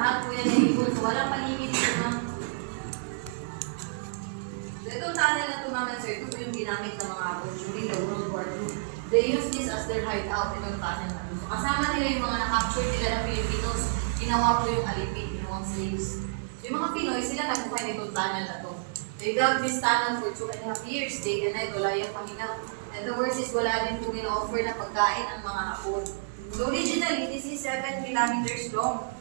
Lahat po yan nag-equal. So walang palimit ito, ma'am. So itong tunnel na ito, ma'am, sir, ito po yung ginamit ng mga Apo during the World War II. They use this as their hideout, itong tunnel na ito. So kasama nila yung mga na-capture nila na Filipinos, ginawa po yung alipin, ginawang slaves. So yung mga Pinoy, sila nagbuhay nitong tunnel na ito. They dug this tunnel for 2.5 years, day and night, wala yung pahinga. And the worst is wala din po ina-offer na pagkain ang mga Hapon. So originally, this is 7 kilometers long.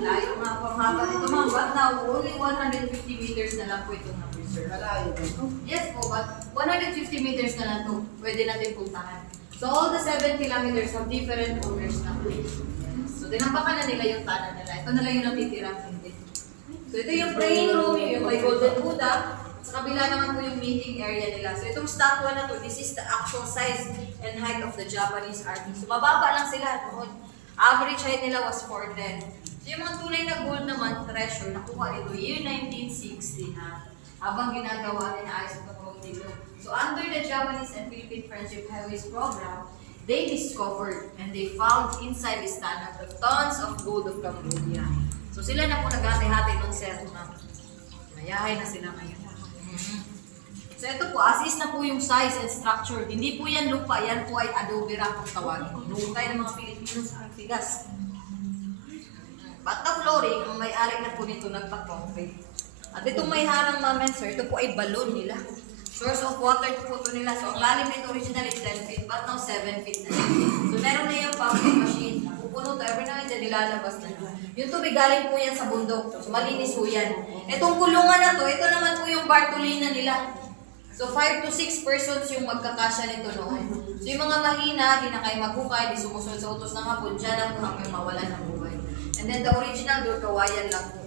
Layo nga po ang haba nito, ma'am. But now, only 150 meters na lang po itong na-preserve. Malayo ba ito? Yes po, but 150 meters na lang ito. Pwede natin puntahan. So all the 7 kilometers have different owners na po. So dinampakan na nila yung tanan nila. Ito na lang yung natitirang hindi. So ito yung praying room, yung may golden Buddha. Sa kabila naman po yung meeting area nila. So itong statue na to, this is the actual size and height of the Japanese army. So mababa lang sila noon. Average height nila was 4'10". So yung mga tunay na gold naman, treasure, nakuha ito year 1960 na habang ginagawa din na ayos ang pagkawag dito. So under the Japanese and Philippine Friendship Highways program, they discovered and they found inside this tunnel the tons of gold of Cambodia. So sila na po naghati-hati nun, sir, na mayahay na sila ngayon. So ito po, as is na po yung size and structure. Hindi po yan lupa, yan po ay adobe rock kung tawagin. Noong tayo ng mga Pilipinos ang tigas. But the flooring, ang may-ari na po nito nagpa-concrete. At itong may harang namin, sir, ito po ay balon nila. Source of water po ito nila. So ang lalim nito originally is 10 feet, but now 7 feet na. So meron na yung pumping machine. Pupuno to, every now and then nilalabas na. Yung tubig galing po yan sa bundok. So malinis po yan. Itong kulungan na to, ito naman po yung Bartolina nila. So 5 to 6 persons yung magkakasya nito noon. So yung mga mahina, di na kayo maghukay, di sumusunod sa utos ng Hapon, dyan lang po hanggang mawalan ng buhay. And then the original door, kawayan lang po.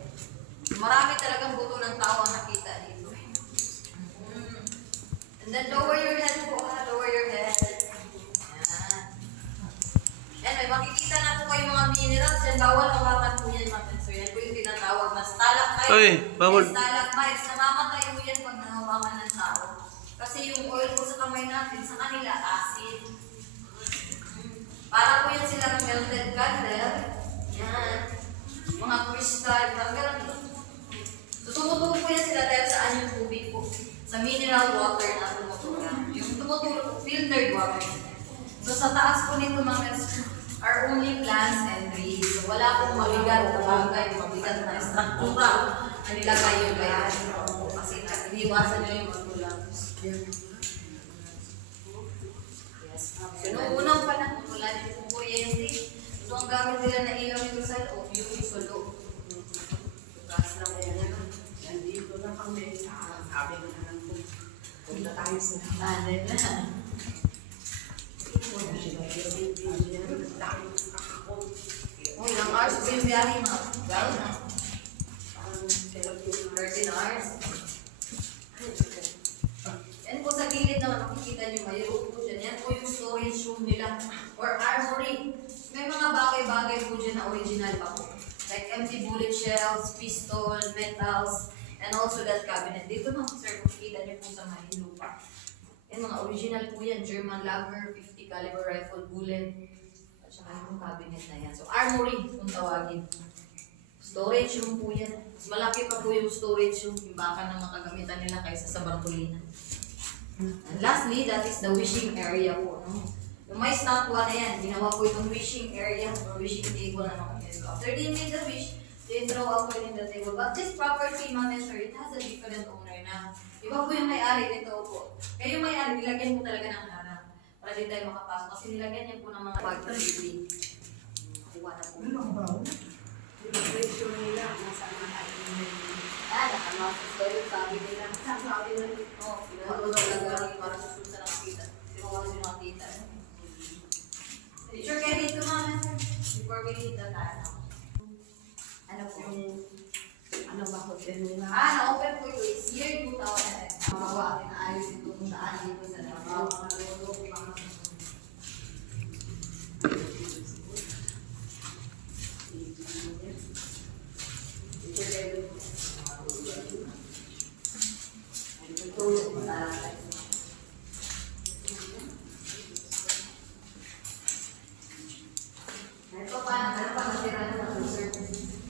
Marami talagang buto ng tao ang nakita dito. And then lower your head po, lower your head. Yan, may makikita na po kayo mga minerals. Yan, bawal hawakan po yan, mga so yan po yung tinatawag na stalactite. Ay, bawal. Stalagmites, namamatay po yan pag nahawakan ng tao. Kasi yung oil po sa kamay natin, sa kanila, acid. Para po yan silang melted candle. Yan. Mga crystal, hanggang so tumutulo po yan sila dahil saan yung tubig po. Sa mineral water na tumutulo. Yung tumutulo, filtered water. So sa taas po nito mga are only plants and trees. So wala pong mabigat na bagay, mabigat na struktura na nilagay yung kaya. Kasi iniwasan nyo yung magtulang. Yes. So noong unang panahon, wala din po kuryente. So ang gamit nila na ilaw nito sa loob, yung isolo. Tugas lang po yan. Nandito na kami. Sabi ko na lang po. Punta tayo sa natin na. Oh, ilang hours po yung biyahe, ma'am? Well, 13 hours. Yan po sa gilid naman, makikita nyo, mayroon po dyan. Yan po yung storage room nila or armory. May mga bagay-bagay po dyan na original pa po. Like empty bullet shells, pistol, metals, and also that cabinet. Dito na, sir, makikita nyo po sa Mahinlupa. Yan, mga original po yan. German Lager, 50 caliber rifle bullet. At saka yung cabinet na yan. So, armory kung tawagin. Storage room po yan. Mas malaki pa po yung storage room. Yung baka na makagamitan nila kaysa sa Bartolina. And lastly, that is the wishing area po. No? Yung may statwa na yan, ginawa po itong wishing area or wishing table na mga so after they made the wish, they throw out in the table. But this property, ma'am and sir, it has a different owner na. Iba po yung may-ari nito po. Kaya yung may-ari, nilagyan po talaga ng harap. Para di tayo makapasok. Kasi nilagyan niya po ng mga pag-TV. Kuha na po. Ano ba? Yung presyo nila, nasa mga nakamasa yung sabi nila. Sabi nila dito. Pinahalo talaga para sa susa nakakita. Sinuha si makita. Teacher, kaya dito naman, before we leave the time. Ano po yung ano ba hotel nila? Na-open po ito is year 2000. Mawa, ayos ito kung saan dito sa Davao. Ito pa natira na ng service.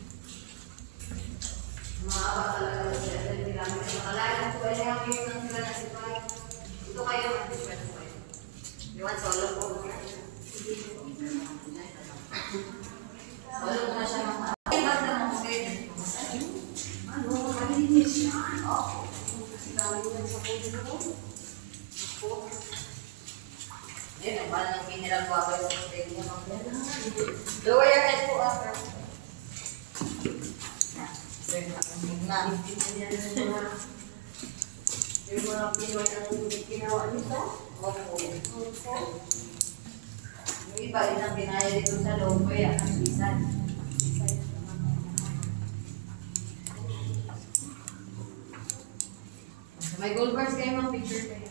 alipin na yan yung mga Pinoy ang ginawa nito. Opo. Yung iba, ilang binaya dito sa loob, kaya ang bisan. May gold bars kayo mga picture kayo.